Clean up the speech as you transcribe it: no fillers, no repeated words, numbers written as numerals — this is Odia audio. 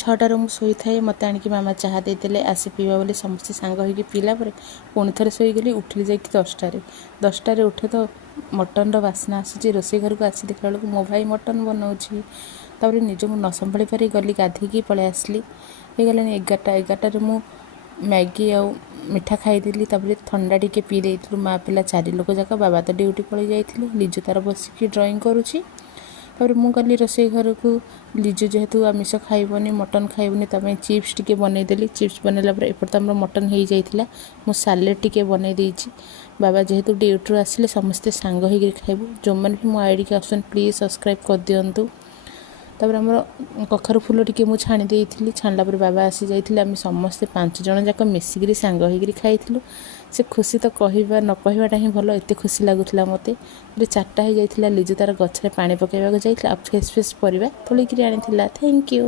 6टाରୁ ମୁଁ ଶୋଇଥାଏ, ମୋତେ ଆଣିକି ମାମା ଚାହା ଦେଇଦେଲେ ଆସି ପିଇବା ବୋଲି ସମସ୍ତେ ସାଙ୍ଗ ହୋଇକି ପିଇଲା ପରେ ପୁଣି ଥରେ ଶୋଇଗଲି। ଉଠିଲି ଯାଇକି 10ଟାରେ ଉଠେ ତ ମଟନ୍ର ବାସ୍ନା ଆସୁଛି। ରୋଷେଇ ଘରକୁ ଆସି ଦେଖିଲା ବେଳକୁ ମୋ ଭାଇ ମଟନ୍ ବନାଉଛି। ତାପରେ ନିଜକୁ ନ ସମ୍ଭାଳି ପାରି ଗଲି ଗାଧୋଇକି ପଳେଇ ଆସିଲି। ହେଇଗଲାଣି 11ଟାରେ ମୁଁ ମ୍ୟାଗି ଆଉ ମିଠା ଖାଇଦେଲି। ତାପରେ ଥଣ୍ଡା ଟିକେ ପିଇ ଦେଇଥିଲୁ ମା ପିଲା 4 ଲୋକ ଯାକ। ବାବା ତ ଡ୍ୟୁଟି ପଳେଇ ଯାଇଥିଲେ, ଲିଜୁ ତାର ବସିକି ଡ୍ରଇଂ କରୁଛି। ତାପରେ ମୁଁ ଗଲି ରୋଷେଇ ଘରକୁ। ଲିଜୁ ଯେହେତୁ ଆମିଷ ଖାଇବନି, ମଟନ୍ ଖାଇବନି, ତା ପାଇଁ ଚିପ୍ସ ଟିକେ ବନେଇଦେଲି। ଚିପ୍ସ ବନେଇଲା ପରେ ଏପଟେ ତ ଆମର ମଟନ୍ ହେଇଯାଇଥିଲା, ମୁଁ ସାଲେଡ଼ ଟିକେ ବନେଇ ଦେଇଛି। ବାବା ଯେହେତୁ ଡ୍ୟୁଟିରୁ ଆସିଲେ ସମସ୍ତେ ସାଙ୍ଗ ହେଇକି ଖାଇବୁ। ଯେଉଁମାନେ ବି ମୋ ଆଇଡ଼ିକି ଆସୁଛନ୍ତି ପ୍ଲିଜ୍ ସବସ୍କ୍ରାଇବ୍ କରିଦିଅନ୍ତୁ। ତାପରେ ଆମର କଖାରୁ ଫୁଲ ଟିକେ ମୁଁ ଛାଣି ଦେଇଥିଲି। ଛାଣିଲା ପରେ ବାବା ଆସି ଯାଇଥିଲେ, ଆମେ ସମସ୍ତେ 5 ଜଣ ଯାକ ମିଶିକିରି ସାଙ୍ଗ ହେଇକିରି ଖାଇଥିଲୁ। ସେ ଖୁସି ତ କହିବା ନ କହିବାଟା ହିଁ ଭଲ, ଏତେ ଖୁସି ଲାଗୁଥିଲା ମୋତେ। 4ଟା ହେଇଯାଇଥିଲା, ଲିଜୁ ତାର ଗଛରେ ପାଣି ପକାଇବାକୁ ଯାଇଥିଲା ଆଉ ଫ୍ରେଶ୍ ପରିବା ତୋଳିକିରି ଆଣିଥିଲା। Thank you.